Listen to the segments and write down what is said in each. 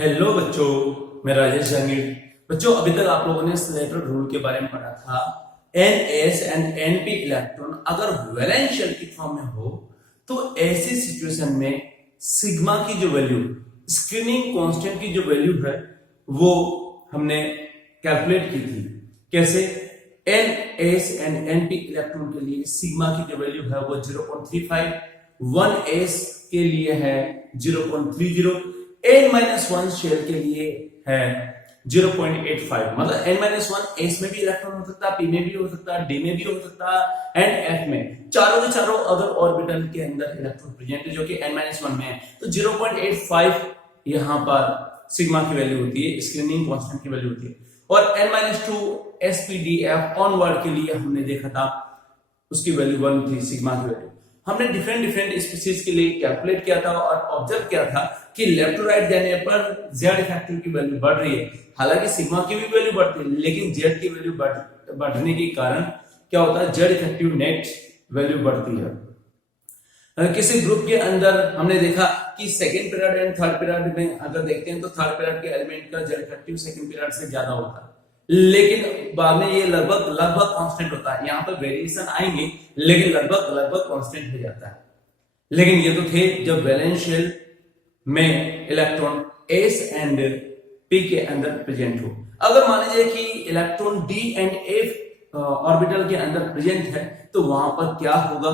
Hello बच्चों, मैं राजेश जहांगीर। बच्चों, अभी तक आप लोगों ने स्लेटर रूल के बारे में पढ़ा था। एनएस एंड एनपी इलेक्ट्रॉन अगर वैलेंस शेल की फॉर्म में हो तो ऐसी सिचुएशन में सिग्मा की जो वैल्यू, स्क्रीनिंग कांस्टेंट की जो वैल्यू है वो हमने कैलकुलेट की थी। कैसे? एनएस एंड एनपी इलेक्ट्रॉन के लिए सिग्मा की जो वैल्यू है वो 0.35, 1s के लिए है 0.30, n-1 शेल के लिए है 0.85। मतलब n-1 s में भी इलेक्ट्रॉन हो सकता है, p में भी हो सकता है, d में भी हो सकता है एंड f में। चारों के चारों अगर ऑर्बिटल के अंदर इलेक्ट्रॉन प्रेजेंट है जो कि n-1 में है तो 0.85 यहां पर सिग्मा की वैल्यू होती है, स्क्रीनिंग कांस्टेंट की वैल्यू होती है। और n-2 sp-df ऑनवर्ड के लिए हमने देखा था उसकी वैल्यू 1 थी, सिग्मा की वैल्यू। हमने डिफरेंट स्पीशीज के लिए कैलकुलेट किया था और ऑब्जर्व किया था कि लेफ्ट टू राइट जाने पर जेड इफेक्टिव की वैल्यू बढ़ रही है। हालांकि सिग्मा की भी वैल्यू बढ़ती है लेकिन जेड की वैल्यू बढ़ने के कारण क्या होता है, जेड इफेक्टिव नेट वैल्यू बढ़ती है। किसी ग्रुप के अंदर हमने देखा कि second period and third period में अगर देखते हैं तो थर्ड पीरियड के एलिमेंट का जेड इफेक्टिव सेकंड पीरियड से ज्यादा होता है, लेकिन बाद में ये लगभग कांस्टेंट होता है। यहाँ पर वेरिएशन आएंगे लेकिन लगभग कांस्टेंट हो जाता है। लेकिन ये तो थे जब वैलेंस शेल में इलेक्ट्रॉन s एंड p के अंदर प्रेजेंट हो। अगर मान लीजिए कि electron d and f orbital के अंदर प्रेजेंट है तो वहां पर क्या होगा,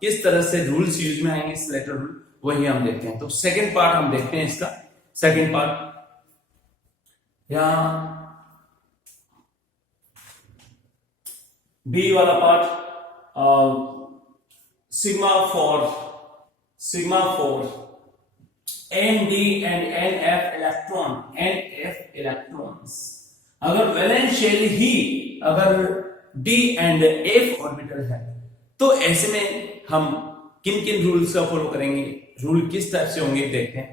किस तरह से रूल्स यूज में आएंगे स्लेटर रूल, वही हम देखते हैं। तो सेकंड पार्ट हम देखते हैं इसका। सेकंड पार्ट यहां बी वाला part, sigma for ND and NF electrons अगर वैलेंस शेल ही अगर D एंड F ऑर्बिटल है तो ऐसे में हम किन किन रूल्स का फॉलो करेंगे, रूल किस टाइप से होंगे देखते हैं।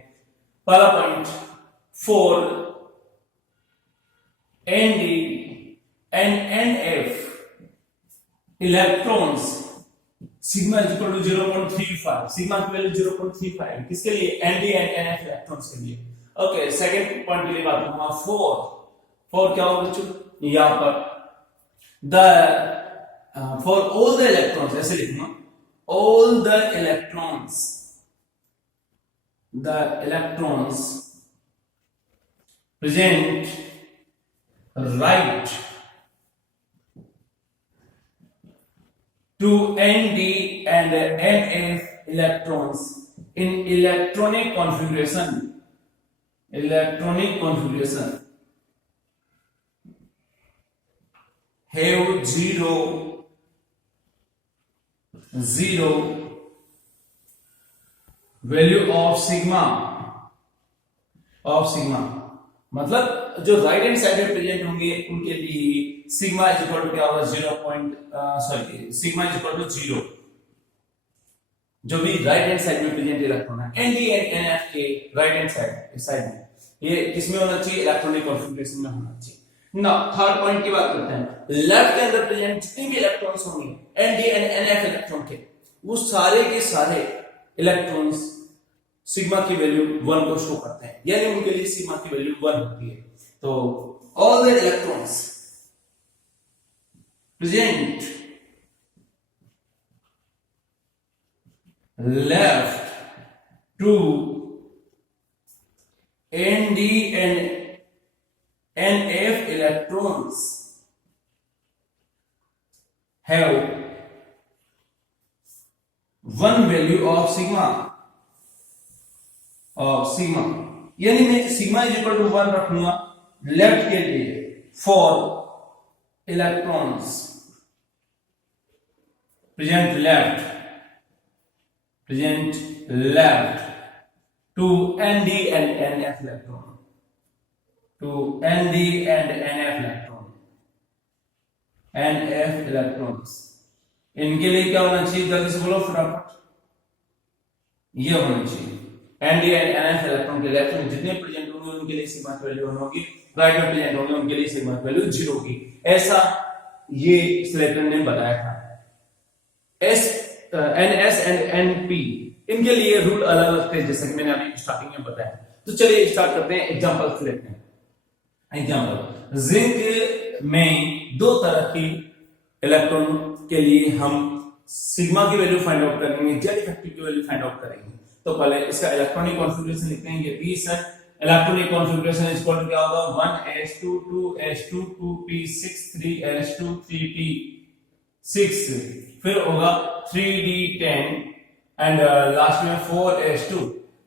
पहला point, for ND and NF electrons sigma is equal to 0.35, sigma की वैल्यू 0.35 किसके लिए, एनडी एंड एनएफ इलेक्ट्रॉन्स के लिए। ओके, सेकंड पॉइंट के लिए बात करूंगा, फॉर क्या होगा बच्चों, यहां पर the for all the electrons, ऐसे लिखूंगा, all the electrons present right to ND and NF electrons in electronic configuration have zero value of sigma मतलब जो राइट हैंड साइड में प्रेजेंट होंगे उनके लिए सिग्मा इज इक्वल टू क्या होगा, सिग्मा इज इक्वल टू 0। जो भी राइट हैंड साइड में प्रेजेंट इलेक्ट्रॉन है एनडी एंड एनएफ के राइट हैंड साइड में, ये किसमें होना चाहिए, इलेक्ट्रॉनिक कॉन्फ़िगरेशन में होना चाहिए ना। थर्ड पॉइंट की बात करते हैं, लेफ्ट के अंदर प्रेजेंट जितने भी इलेक्ट्रॉन्स होंगे एनडी एंड एनएफ इलेक्ट्रॉन के, वो सारे के सारे इलेक्ट्रॉन्स सिग्मा की वैल्यू 1 को शो करते हैं, यानी उनके लिए सिग्मा की वैल्यू 1 होती है। तो all the electrons present left to ND and NF electrons have one value of sigma, यानी मैं सिग्मा इज इक्वल टू 1 रखूंगा लेफ्ट के लिए for electrons present left to ND and NF electrons, इनके लिए क्या होना चाहिए, जल्दी से बोलो फटाफट, ये होना चाहिए ND and NF इलेक्ट्रॉन के इलेक्ट्रॉन जितने प्रेजेंट होंगे उनके लिए सिग्मा की वैल्यू 1 होगी, राइट में प्रेजेंट होंगे उनके लिए सिग्मा की वैल्यू 0 होगी। ऐसा ये स्लेटर ने बताया था। NS एंड NP इनके लिए रूल अलग अलग थे, जैसे कि मैंने अभी स्टार्टिंग में बताया। तो चलिए स्टार्ट करते हैं, एग्जांपल्स लेते हैं। एग्जांपल, जिंक में दो तरह की इलेक्ट्रॉन के लिए हम सिग्मा की वैल्यू फाइंड आउट करेंगे, जेड इफेक्टिव की वैल्यू फाइंड आउट करेंगे। तो पहले इसका इलेक्ट्रॉनिक कॉन्फ़िगरेशन लिखते हैं, ये 20 है। Electronic configuration is equal to क्या होगा, 1s2 2s2 2p6 3s2 3p6, फिर होगा 3d10 एंड लास्ट में 4s2।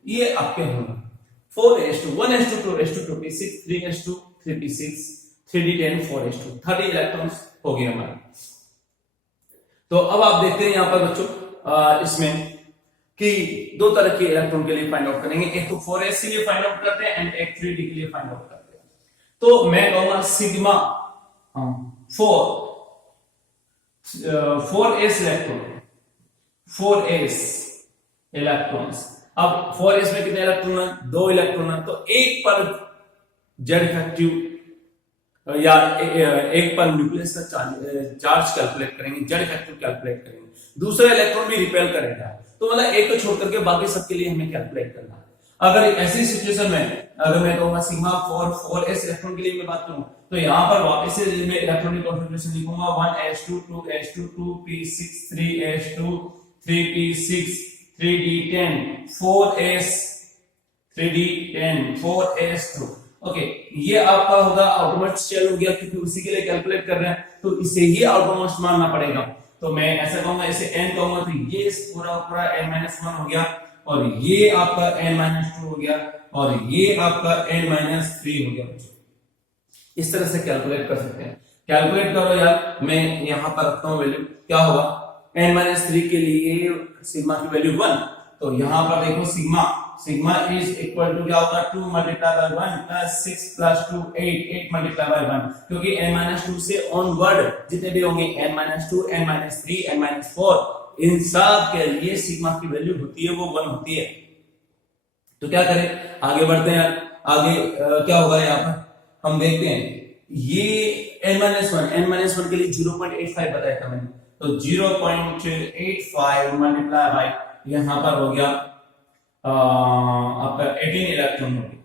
ये आपके होंगे 4s2 1s2 2s2 2p6 3s2 3p6 3d10 4s2, 30 electrons हो गए हमारे। तो अब आप देखते हैं यहां पर बच्चों इसमें कि दो तरह के इलेक्ट्रॉन के लिए फाइंड आउट करेंगे, एक तो 4s के लिए फाइंड आउट करते हैं एंड एक 3d के लिए फाइंड आउट करते हैं। तो मैं कहूंगा सिग्मा 4s इलेक्ट्रॉन्स। अब 4s में कितने इलेक्ट्रॉन है, 2 इलेक्ट्रॉन है, तो एक पर जेड इफेक्टिव या एक पर न्यूक्लियस का चार्ज कैलकुलेट करेंगे, जेड इफेक्टिव कैलकुलेट करेंगे, दूसरा इलेक्ट्रॉन भी रिपेल करेगा। तो मतलब एक को छोड़ करके बाकी सबके लिए हमें कैलकुलेट करना है। अगर ऐसी सिचुएशन में अगर मैं कहूंगा सिग्मा 4s इलेक्ट्रॉन के लिए मैं बात करूं, तो यहां पर वापस से मैं इलेक्ट्रॉनिक कॉन्फ़िगरेशन लिखूंगा 1s2 2s2 2p6 3s2 3p6 3d10 4s 3d10 4s2। Okay, ये आपका होगा आउटमोस्ट शेल हो गया, क्योंकि उसी के लिए कैलकुलेट कर रहे हैं, तो इसे ही आउटमोस्ट मानना पड़ेगा। तो मैं ऐसा कहूंगा, इसे n कहूंगा, तो ये पूरा पूरा n-1 हो गया, और ये आपका n-2 हो गया, और ये आपका n-3 हो गया। इस तरह से कैलकुलेट कर सकते हैं। कैलकुलेट करो यार, मैं यहां पर रखता हूं वैल्यू, क्या होगा n-3 के लिए सिग्मा की वैल्यू 1। तो यहां पर देखो सिग्मा इज इक्वल टू क्या होगा, 2 multiply by 1 plus 6 plus 2 8 multiply by 1, क्योंकि n-2 से ऑनवर्ड जितने भी होंगे n-2 n-3 n-4 इन सब के लिए सिग्मा की वैल्यू होती है वो 1 होती है। तो क्या करें, आगे बढ़ते हैं। आगे क्या होगा यहाँ पर हम देखते हैं, ये n-1 के लिए 0.85 बताया था मैंने, तो 0.85 मल्टीप्लाई बाय यहां पर हो गया आपका 18 इलेक्ट्रॉन हो गए,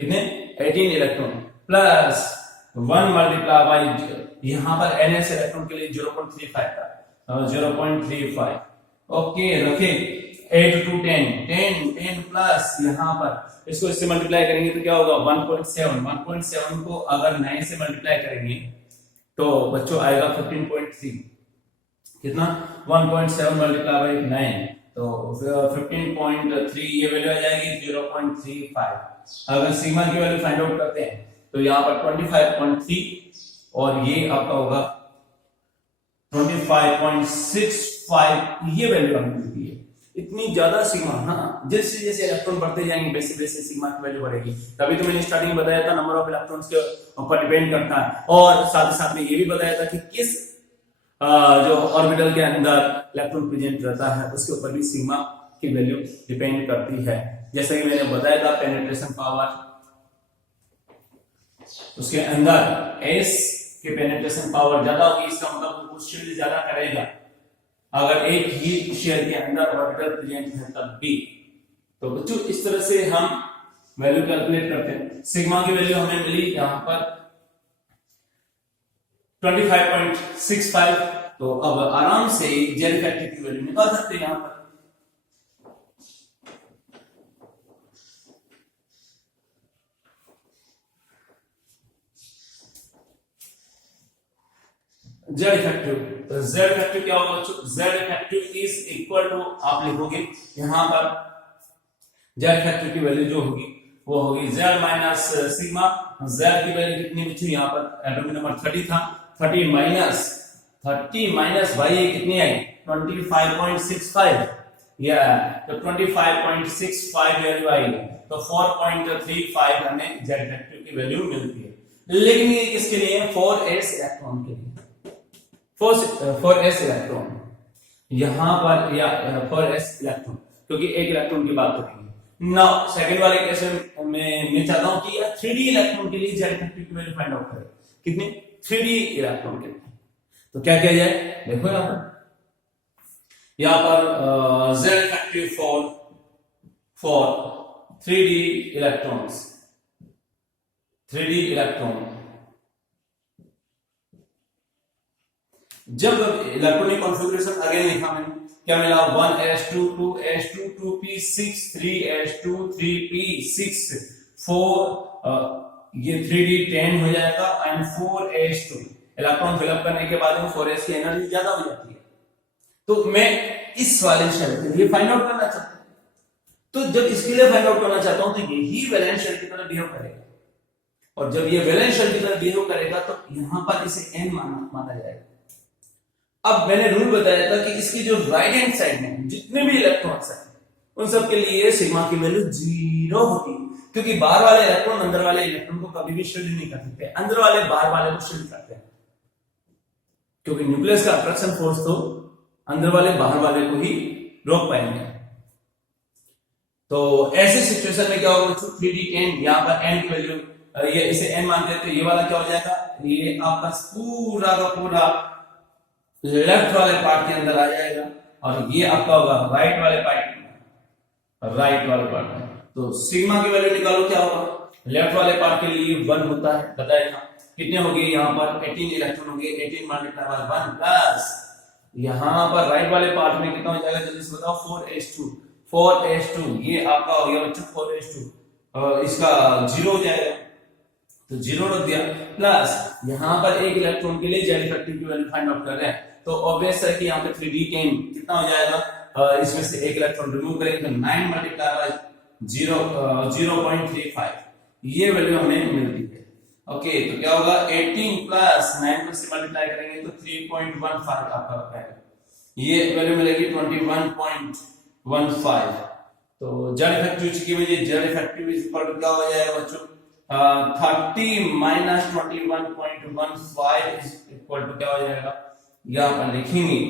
कितने 18 इलेक्ट्रॉन प्लस 1 मल्टीप्लाई बाय यहां पर ns इलेक्ट्रॉन के लिए 0.35 था, 0.35। ओके, रखे 8 to 10 प्लस यहां पर इसको इससे मल्टीप्लाई करेंगे तो क्या होगा 1.7 को अगर 9 से मल्टीप्लाई करेंगे तो बच्चों आएगा 15.3, कितना 1.7 मल्टीप्लाई बाय 9, तो 15.3 ये वैल्यू आ जाएगी 0.35। अगर सिग्मा की वैल्यू फाइंड आउट करते हैं तो यहाँ पर 25.3 और ये आपका होगा 25.65, ये वैल्यू हमें मिलती है। इतनी ज्यादा सिग्मा, हाँ जैसे जैसे इलेक्ट्रॉन बढ़ते जाएंगे वैसे वैसे सिग्मा की वैल्यू बढ़ेगी। तभी तो मैंने स्टार्टिंग में बताया था नंबर ऑफ इलेक्ट्रॉन्स के ऊपर डिपेंड करता है, और साथ ही साथ में ये भी बताया था कि किस जो ऑर्बिटल के अंदर इलेक्ट्रॉन प्रेजेंट रहता है उसके ऊपर भी सिग्मा की वैल्यू डिपेंड करती है। जैसे कि मैंने बताया था पेनिट्रेशन पावर, उसके अंदर एस के पेनिट्रेशन पावर ज्यादा होगी, इसका मतलब वो शील्ड ज्यादा करेगा अगर एक ही शेल के अंदर ऑर्बिटल प्रेजेंट है तब भी। तो बच्चों इस तरह से हम वैल्यू कैलकुलेट करते हैं। सिग्मा की वैल्यू हमें मिली यहां पर 25.65, तो अब आराम से जेड इफेक्टिव की वैल्यू निकाल सकते हैं। यहां पर जेड इफेक्टिव, तो जेड इफेक्टिव क्या होगा बच्चों, z effective is equal to, आप लिखोगे यहां पर जेड इफेक्टिव की वैल्यू जो होगी वो होगी जेड माइनस सिग्मा। जेड की वैल्यू कितनी बची यहां पर, एटॉमिक नंबर 30 था, 30 माइनस भाई ये कितनी आई 25.65, या तो 25.65 वैल्यू आई, तो 4.35 हमें जेड इफेक्टिव की वैल्यू मिलती है। लेकिन ये किसके लिए, 4s इलेक्ट्रॉन के लिए, 4s इलेक्ट्रॉन यहां पर, या 4s इलेक्ट्रॉन, क्योंकि एक इलेक्ट्रॉन की बात करेंगे। नाउ सेकंड वाले केस में मैं चाहता हूं कि यार 3d इलेक्ट्रॉन के लिए जेड इफेक्टिव की वैल्यू फाइंड आउट करें, कितनी 3d इलेक्ट्रॉन के लिए। तो क्या किया जाए, देखो यहां पर z effective for 3D electrons, 3D electron. जब इलेक्ट्रॉनिक कॉन्फ़िगरेशन अगेन लिखा मैंने, क्या मिला 1s2 2s2 2p6 3s2 3p6 4 ये 3d10 हो जाएगा एंड 4s2 इलेक्ट्रॉन फिलअप करने के बाद में 4s की एनर्जी ज्यादा हो जाती है। तो मैं इस वाले शेल के लिए फाइंड आउट करना चाहता हूं, तो जब इसके लिए फाइंड आउट करना चाहता हूं तो यही वैलेंस शेल की तरह बिहेव करेगा, और जब ये वैलेंस शेल की तरह बिहेव करेगा तो यहां पर इसे n माना जाएगा। अब मैंने रूल बताया था कि इसकी जो राइट हैंड साइड में जितने भी इलेक्ट्रॉन्स हैं उन सब के लिए सिग्मा की वैल्यू 0 होती है, क्योंकि बाहर वाले इलेक्ट्रॉन अंदर वाले इलेक्ट्रॉन को कभी भी शील्ड नहीं कर सकते, अंदर वाले बाहर वाले को शील्ड करते हैं, क्योंकि न्यूक्लियस का अट्रैक्शन फोर्स तो अंदर वाले बाहर वाले को ही रोक पाएंगे। तो ऐसे सिचुएशन में क्या होगा बच्चों, 3d10 यहाँ पर n की वैल्यू ये इसे n मानते हैं, तो ये वाला क्या हो जाएगा, ये आपका पूरा का पूरा लेफ्ट वाले पार्ट के अंदर आ जाएगा, और ये आपका होगा राइट वाले पार्ट में। तो सिग्मा की वैल्यू निकालो, क्या होगा, लेफ्ट वाले पार्ट के लिए 1 होता है, बताया था कितने हो गए यहाँ पर 18 इलेक्ट्रॉन हो गए, 18 मल्टीप्लाई बाय 1 प्लस यहाँ पर राइट वाले पार्ट में कितना हो जाएगा, जल्दी से बताओ, 4s2 ये आपका हो गया बच्चों 4s2, इसका 0 हो जाएगा, तो 0 रख दिया, प्लस यहाँ पर एक इलेक्ट्रॉन के लिए जेड इफेक्टिव की वैल्यू फाइंड आउट कर रहे हैं, तो ऑब्वियस है कि यहाँ पे 3d10 कितना हो जाएगा, इसमें से एक इलेक्ट्रॉन रिमूव करेंगे तो 9 मल्टीप्लाई बाय 0.35 ये वैल्यू हमें मिलती है। ओके, तो क्या होगा 18 प्लस 9 से मल्टीप्लाई करेंगे तो 3.15 आपका रहेगा, ये वैल्यू मिलेगी 21.15। तो जेड इफेक्टिव की वजह z effective is equal to क्या हो जाएगा बच्चों, 30 माइनस 21.15 इज इक्वल टू क्या हो जाएगा, यहां पर लिखेंगे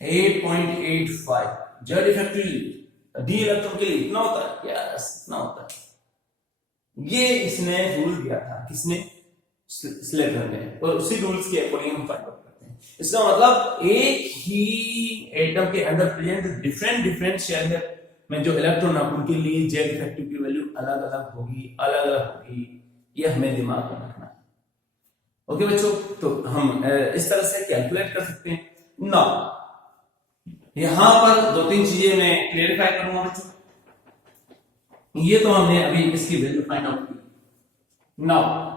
8.85। जेड इफेक्टिव डी इलेक्ट्रॉन के लिए इतना होता है, यस इतना होता है। ये इसने रूल दिया था, किसने, स्लेटर ने, और उसी रूल्स के अकॉर्डिंग हम फाइंड आउट करते हैं। इसका मतलब एक ही एटम के अंदर प्रेजेंट डिफरेंट शेल में जो इलेक्ट्रॉन है उनके लिए जेड इफेक्टिव की वैल्यू अलग अलग होगी, ये हमें दिमाग में रखना है। ओके बच्चों, तो हम इस तरह से कैलकुलेट कर सकते हैं। नाउ यहां पर 2-3 चीजें मैं क्लियरिफाई करूंगा बच्चों, ये तो हमने अभी इसकी वैल्यू फाइंड आउट की। नाउ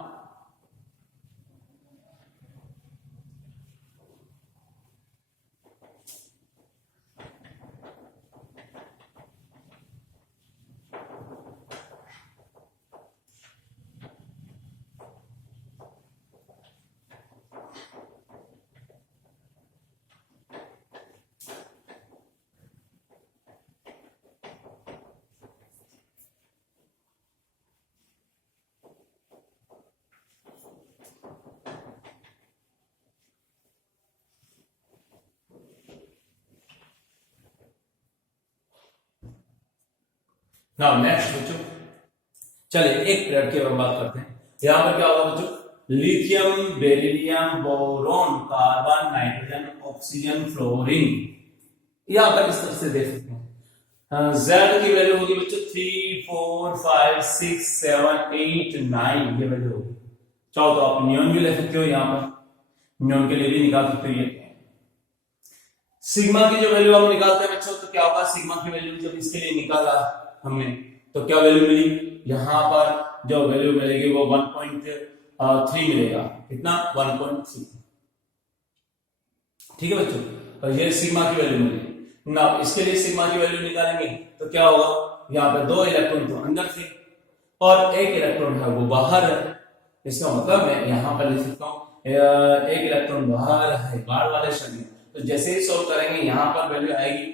नाउ नेक्स्ट बच्चों, चलिए एक पीरियड की हम बात करते हैं। यहां पर क्या होगा बच्चों, lithium, beryllium, boron, carbon, nitrogen, oxygen, fluorine, यहां पर इस तरह से देख सकते हैं। Z की वैल्यू होगी बच्चों 3 4 5 6 7 8 9 ये वैल्यू होगी। चाहो तो आप नियॉन भी ले सकते हो, यहां पर नियॉन के लिए भी निकाल सकते हो। ये सिग्मा की जो वैल्यू हम निकालते हैं बच्चों, तो क्या होगा, सिग्मा की वैल्यू जब इसके लिए निकाला हमने तो क्या वैल्यू मिली, यहां पर जो वैल्यू मिलेगी वो 1.3 मिलेगा, कितना 1.3। ठीक है बच्चों, और ये सिग्मा की वैल्यू मिली। ना इसके लिए सिग्मा की वैल्यू निकालेंगे तो क्या होगा, यहाँ पे 2 इलेक्ट्रॉन तो अंदर थे और 1 इलेक्ट्रॉन है वो बाहर है। इसका मतलब मैं यहाँ पर लिख सकता हूँ 1 इलेक्ट्रॉन बाहर है बाहर वाले शेल में। तो जैसे ही सोल्व करेंगे यहाँ पर वैल्यू आएगी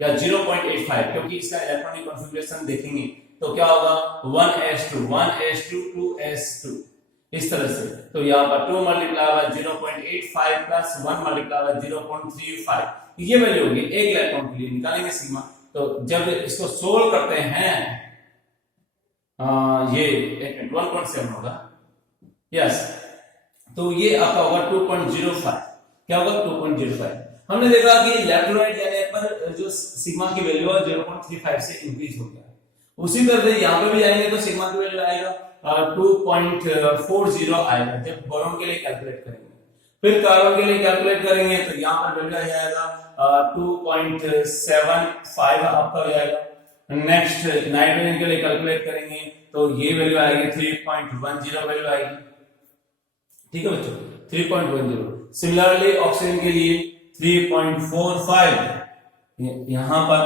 0.85, क्योंकि इसका इलेक्ट्रॉनिक कॉन्फ़िगरेशन देखेंगे तो क्या होगा 1s2 1s2 2s2 इस तरह से। तो यहाँ पर 2 multiply by 0.85 plus 1 multiply by 0.35 ये वैल्यू होगी 1 इलेक्ट्रॉन के लिए निकालेंगे सिग्मा। तो जब इसको सोल्व करते हैं ये 1.7 होगा, यस, तो ये आपका होगा 2.05। क्या होगा 2.05। हमने देखा कि लेफ्ट राइट यानी पर जो सिग्मा की वैल्यू है 0.35 से इंक्रीज हो गया। उसी तरह से यहाँ पे भी जाएंगे तो सिग्मा की वैल्यू आएगा 2.40 आएगा जब बोरॉन के लिए कैलकुलेट करेंगे। फिर कार्बन के लिए कैलकुलेट करेंगे तो यहाँ पर वैल्यू आ जाएगा 2.75 आपका हो जाएगा। नेक्स्ट नाइट्रोजन के लिए कैलकुलेट करेंगे तो ये वैल्यू आएगी 3.10 वैल्यू आएगी। ठीक है बच्चों, 3.10। सिमिलरली ऑक्सीजन के लिए 3.45 यहां पर,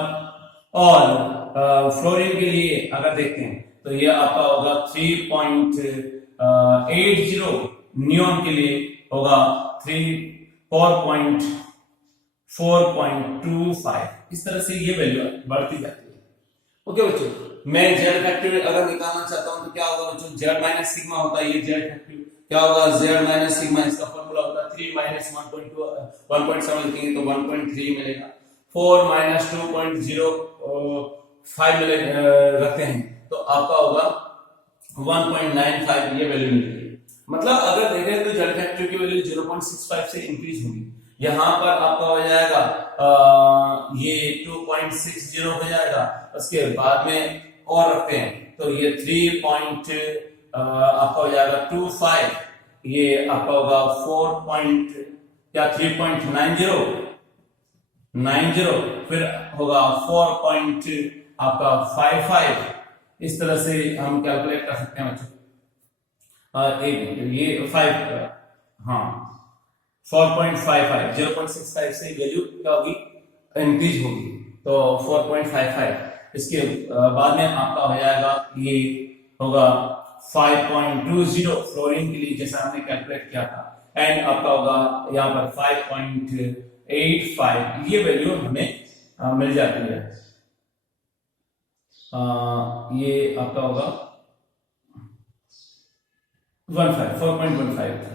और फ्लोरीन के लिए अगर देखते हैं तो ये आपका होगा 3.80, नियोन के लिए होगा 4.25। इस तरह से ये वैल्यू बढ़ती जाती है। ओके बच्चों, मैं जेड फैक्टर अगर निकालना चाहता हूं तो क्या होगा बच्चों, जेड माइनस सिग्मा होता है ये जेड फैक्टर, क्या होगा जेड माइनस सिग्मा, इसका फॉर्मूला होता है 3 माइनस 1.7 लिखेंगे तो 1.3 मिलेगा। 4 माइनस 2.05 रखते हैं तो आपका होगा 1.95 ये वैल्यू मिलेगी। मतलब अगर देखें तो जेड फैक्टर की वैल्यू 0.65 से इंक्रीज होगी। यहां पर आपका हो जाएगा ये 2.60 हो जाएगा। उसके बाद में और रखते हैं तो ये 3 आपका हो जाएगा 25, ये आपका होगा 3.90, फिर होगा 4.55। इस तरह से हम कैलकुलेट कर सकते हैं बच्चों। एक मिनट, ये 5, हाँ 4.55, 0.65 से वैल्यू क्या होगी, इंक्रीज होगी तो 4.55। इसके बाद में आपका हो जाएगा ये होगा 5.20 फ्लोरीन के लिए जैसा हमने कैलकुलेट किया था, एंड आपका होगा यहाँ पर 5.85 ये वैल्यू हमें मिल जाती है। ये आपका होगा 4.15।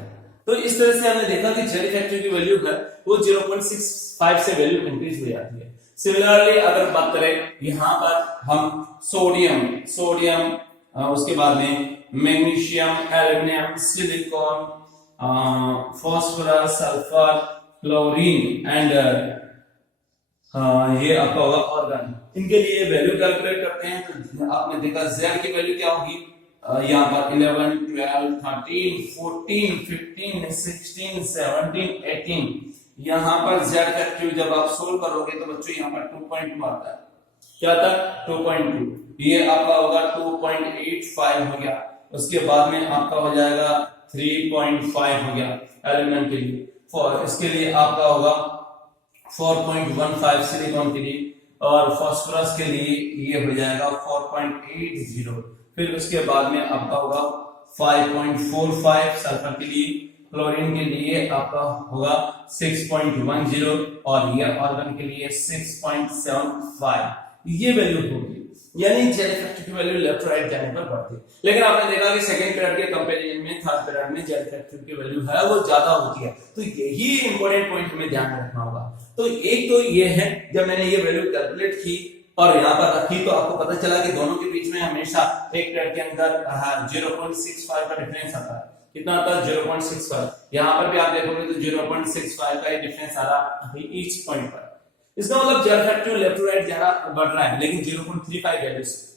तो इस तरह से हमने देखा कि जेड फैक्टर की वैल्यू है वो 0.65 से वैल्यू इंक्रीज हो जाती है। सिमिलरली अगर बात करें यहाँ पर हम सोडियम, उसके बाद में magnesium, aluminium, silicon, phosphorus, sulphur, chlorine and ये आपका होगा ऑर्गन, इनके लिए वैल्यू कैलकुलेट करते हैं तो आपने देखा जेड की वैल्यू क्या होगी, यहाँ पर 11, 12, 13, 14, 15, 16, 17, 18। यहाँ पर जेड फैक्टर जब आप सोल्व करोगे तो बच्चों यहाँ पर 2.2 आता है। क्या था 2.2, ये आपका होगा 2.85 हो गया। उसके बाद में आपका हो जाएगा 3.5 हो गया एल्यूमिनियम के लिए। इसके लिए आपका होगा 4.15 सिलिकॉन के लिए, और फास्फोरस के लिए ये हो जाएगा 4.80। फिर उसके बाद में आपका होगा 5.45 सल्फर के लिए, क्लोरीन के लिए आपका होगा 6.10, और ये आर्गन के लिए 6.75 ये वैल्यू होगी। यानी जेड फैक्टर की वैल्यू लेफ्ट राइट जाने पर बढ़ती है। लेकिन आपने देखा कि सेकंड पीरियड के कंपैरिजन में थर्ड पीरियड में जेड फैक्टर की वैल्यू है वो ज्यादा होती है। तो यही इंपॉर्टेंट पॉइंट हमें ध्यान रखना होगा। तो एक तो ये है, जब मैंने ये वैल्यू कैलकुलेट की और यहाँ पर रखी तो आपको पता चला कि दोनों के बीच में हमेशा एक पीरियड के अंदर 0.65 का डिफरेंस आता है। कितना आता है 0.65। यहाँ पर भी आप देखोगे तो 0.65 का डिफरेंस आ रहा है ईच पॉइंट पर। इसका मतलब z factor left to right ज्यादा बढ़ रहा है, लेकिन 0.35 वैल्यू से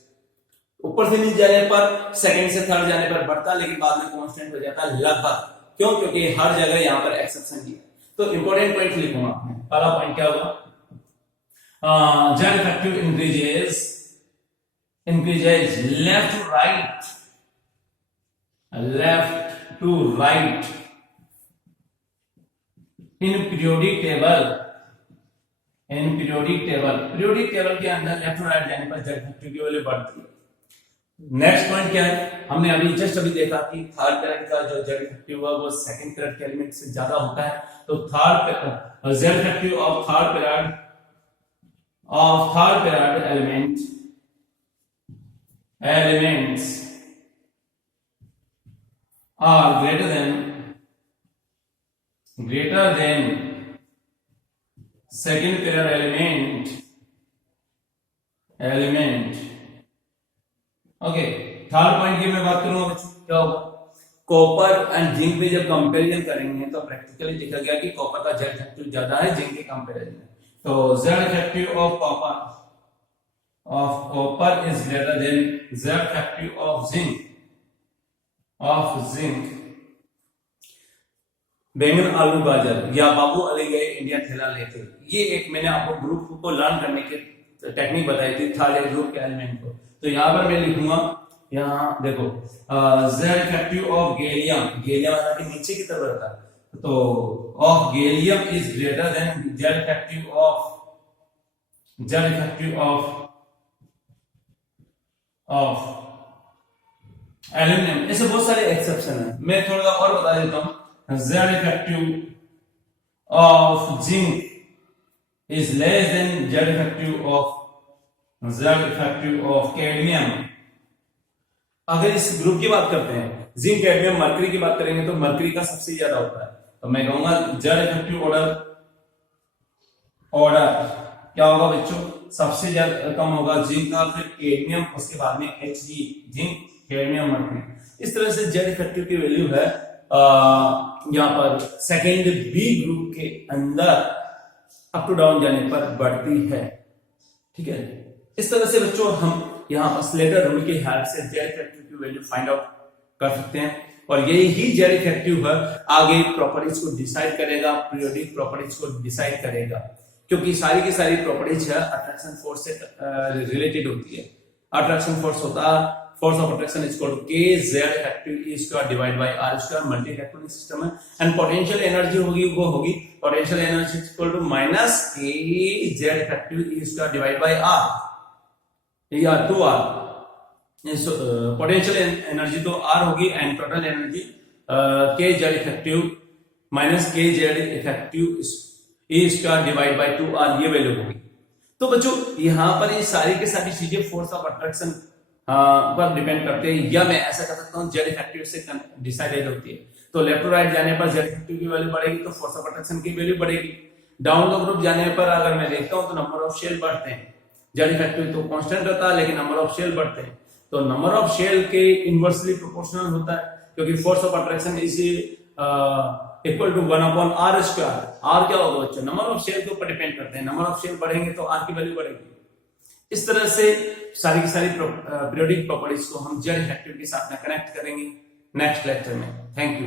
ऊपर से नीचे जाने पर, सेकंड से थर्ड जाने पर बढ़ता, लेकिन बाद में कांस्टेंट हो जाता लगभग। क्यों? क्योंकि हर जगह यहाँ पर एक्सेप्शन है। तो इंपॉर्टेंट पॉइंट लिखूंगा आपने। पहला पॉइंट क्या होगा, z factor increases left to right in periodic table. Periodic table के अंदर लेफ्ट टू राइट जाने पर जेड फैक्टर की वैल्यू बढ़ती है। नेक्स्ट पॉइंट क्या है, हमने अभी देखा कि थर्ड पीरियड का जो जेड फैक्टर हुआ वो सेकंड पीरियड के एलिमेंट से ज्यादा होता है। तो third Z factor of third period elements are greater than second paired element. Okay, third point की मैं बात करूंगा बच्चों, क्या होगा, कॉपर एंड जिंक में जब कंपैरिजन करेंगे तो प्रैक्टिकली देखा गया कि कॉपर का जेड फैक्टर ज्यादा है जिंक के कंपैरिजन में। तो Z effective of copper is greater than Z effective of zinc. बैंगन आलू गाजर या बाबू अली गए इंडिया थैला लेके, ये एक मैंने आपको ग्रुप को लर्न करने की टेक्निक बताई थी, थर्ड ग्रुप के एलिमेंट को। तो यहाँ पर मैं लिखूंगा, यहाँ देखो Z effective of gallium, gallium के नीचे की तरफ रहता है, तो of gallium is greater than Z effective of aluminium. ऐसे बहुत सारे एक्सेप्शन है, मैं थोड़ा और बता देता हूं। Z effective of zinc is less than Z effective of cadmium. अगर इस ग्रुप की बात करते हैं, जिंक कैडमियम मरकरी की बात करेंगे तो मरकरी का सबसे ज्यादा होता है, तो मैं कहूंगा Z इफेक्टिव ऑर्डर क्या होगा बच्चों, सबसे ज्यादा कम होगा जिंक का, फिर कैडमियम, उसके बाद में Hg, जिंक कैडमियम मरकरी। इस तरह से Z इफेक्टिव की वैल्यू है यहाँ पर सेकेंड बी ग्रुप के अंदर अप टू डाउन जाने पर बढ़ती है। ठीक है, इस तरह से बच्चों हम यहाँ पर स्लेटर रूल की हेल्प से Z इफेक्टिव की वैल्यू फाइंड आउट कर सकते हैं, और यही ही Z इफेक्टिव है आगे प्रॉपर्टीज को डिसाइड करेगा, पीरियोडिक प्रॉपर्टीज को डिसाइड करेगा, क्योंकि सारी की सारी प्रॉपर्टीज है अट्रैक्शन फोर्स से रिलेटेड होती है। अट्रैक्शन फोर्स होता है, force of attraction is equal to k z effective e square divided by r square, multi electronic system है, एंड पोटेंशियल एनर्जी होगी वो होगी potential energy is equal to minus k z effective e square divided by r या 2r। Potential energy तो r होगी and total energy k z effective minus k z effective e square divided by 2r, ये value होगी। तो बच्चों यहाँ पर ये सारी की सारी चीजें फोर्स ऑफ अट्रैक्शन पर डिपेंड करते हैं, या मैं ऐसा कर सकता हूँ Z इफेक्टिव से डिसाइडेड होती है। तो लेफ्ट टू राइट जाने पर Z इफेक्टिव की वैल्यू बढ़ेगी तो फोर्स ऑफ अट्रैक्शन की वैल्यू बढ़ेगी। डाउन द ग्रुप जाने पर अगर मैं देखता हूँ तो नंबर ऑफ शेल बढ़ते हैं, Z इफेक्टिव तो कांस्टेंट रहता है लेकिन नंबर ऑफ शेल बढ़ते हैं, तो नंबर ऑफ शेल के इनवर्सली प्रोपोर्शनल होता है, क्योंकि force of attraction is equal to 1/r square. r क्या होगा बच्चों, नंबर ऑफ शेल के ऊपर डिपेंड करते हैं, नंबर ऑफ शेल बढ़ेंगे तो r की वैल्यू बढ़ेगी। इस तरह से सारी की सारी पीरियोडिक प्रॉपर्टीज को हम Z इफेक्टिव के साथ में कनेक्ट करेंगे नेक्स्ट लेक्चर में। Thank you.